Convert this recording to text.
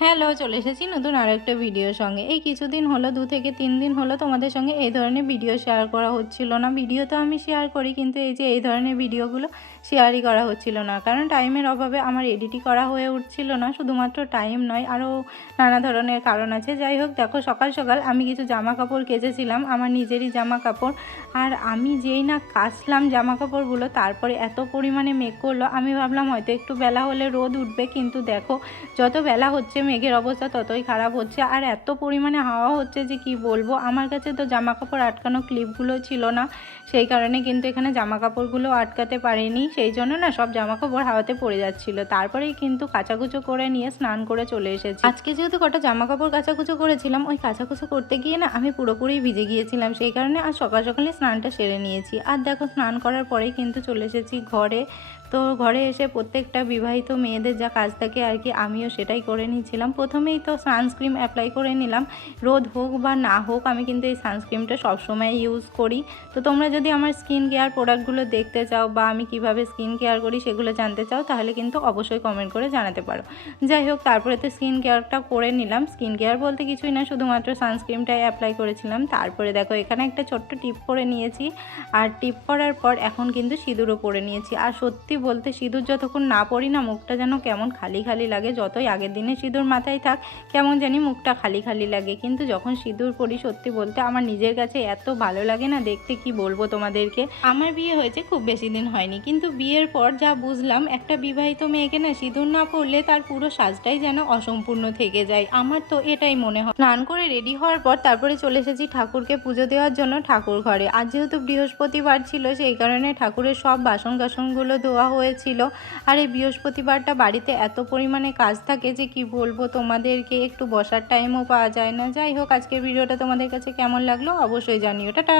Hello, চলে এসেছি নতুন আরও একটা ভিডিওর সঙ্গে। এই কিছুদিন হলো 2 থেকে 3 দিন হলো তোমাদের সঙ্গে এই ধরনের ভিডিও শেয়ার করা হচ্ছিল না। ভিডিও তো আমি শেয়ার করি, কিন্তু এই যে এই ধরনের ভিডিওগুলো শেয়ারই করা হচ্ছিল না। কারণ টাইমের অভাবে আমার এডিটই করা হয়ে উঠছিল না। শুধুমাত্র টাইম নয়, আরও নানা ধরনের কারণ আছে। যাই হোক, দেখো সকাল সকাল আমি কিছু জামা কাপড় কেচেছিলাম, আমার নিজেরই জামা কাপড়। আর আমি যেই না কাচলাম জামা কাপড়গুলো, তারপরে এত পরিমাণে মেঘ করলো, আমি ভাবলাম হয়তো একটু বেলা হলে রোদ উঠবে, কিন্তু দেখো যত বেলা হচ্ছে মেঘের অবস্থা ততই খারাপ হচ্ছে। আর এত পরিমাণে হাওয়া হচ্ছে যে কি বলবো। আমার কাছে তো জামা কাপড় আটকানো ক্লিপগুলো ছিল না, সেই কারণে কিন্তু এখানে জামা কাপড়গুলো আটকাতে পারিনি। সেই জন্য না সব জামা কাপড় হাওয়াতে পড়ে যাচ্ছিল। তারপরেই কিন্তু কাচাকুচো করে নিয়ে স্নান করে চলে এসেছি। আজকে যেহেতু কটা জামা কাপড় কাচাকুচো করেছিলাম, ওই কাচাকুচো করতে গিয়ে না আমি পুরোপুরি ভিজে গিয়েছিলাম, সেই কারণে আজ সকাল সকালে স্নানটা সেরে নিয়েছি। আর দেখো স্নান করার পরেই কিন্তু চলে এসেছি ঘরে। তো ঘরে এসে প্রত্যেকটা বিবাহিত মেয়েদের যা কাজ থাকে আর কি, আমিও সেটাই করে নিয়েছিলাম। প্রথমেই তো সানস্ক্রিন অ্যাপ্লাই করে নিলাম। রোদ হোক বা না হোক, আমি কিন্তু এই সানস্ক্রিনটা সবসময় ইউজ করি। তো তোমরা যদি আমার স্কিন কেয়ার প্রোডাক্টগুলো দেখতে চাও বা আমি কিভাবে স্কিন কেয়ার করি সেগুলো জানতে চাও, তাহলে কিন্তু অবশ্যই কমেন্ট করে জানাতে পারো। যাই হোক, তারপরে তো স্কিন কেয়ারটা করে নিলাম। স্কিন কেয়ার বলতে কিছুই না, শুধুমাত্র সানস্ক্রিনটাই অ্যাপ্লাই করেছিলাম। তারপরে দেখো এখানে একটা ছোট্ট টিপ করে নিয়েছি। আর টিপ করার পর এখন কিন্তু সিঁদুরও পরে নিয়েছি। আর সত্যি বলতে সিঁদুর যতক্ষণ না পরি না, মুখটা যেন কেমন খালি খালি লাগে। যতই আগের দিনে সিঁদুর মাথায় থাক, কেমন জানি মুখটা খালি খালি লাগে। কিন্তু যখন সিঁদুর পরি, সত্যি বলতে আমার নিজের কাছে এত ভালো লাগে না দেখতে, কি বলবো তোমাদেরকে। আমার বিয়ে হয়েছে খুব বেশি দিন হয়নি, কিন্তু বিয়ের পর যা বুঝলাম, একটা বিবাহিত মেয়েকে না সিঁদুর না পরলে তার পুরো সাজটাই যেন অসম্পূর্ণ থেকে যায়। আমার তো এটাই মনে হয়। স্নান করে রেডি হওয়ার পর তারপরে চলে এসেছি ঠাকুরকে পুজো দেওয়ার জন্য ঠাকুর ঘরে। আর যেহেতু বৃহস্পতিবার ছিল, সেই কারণে ঠাকুরের সব বাসন কাসনগুলো ধোয়া হয়েছিল। আর এই বৃহস্পতিবারটা বাড়িতে এত পরিমাণে কাজ থাকে যে কি বলবো তোমাদেরকে, একটু বসার টাইমও পাওয়া যায় না। যাই হোক, আজকের ভিডিওটা তোমাদের কাছে কেমন লাগলো অবশ্যই জানিও। টাটা।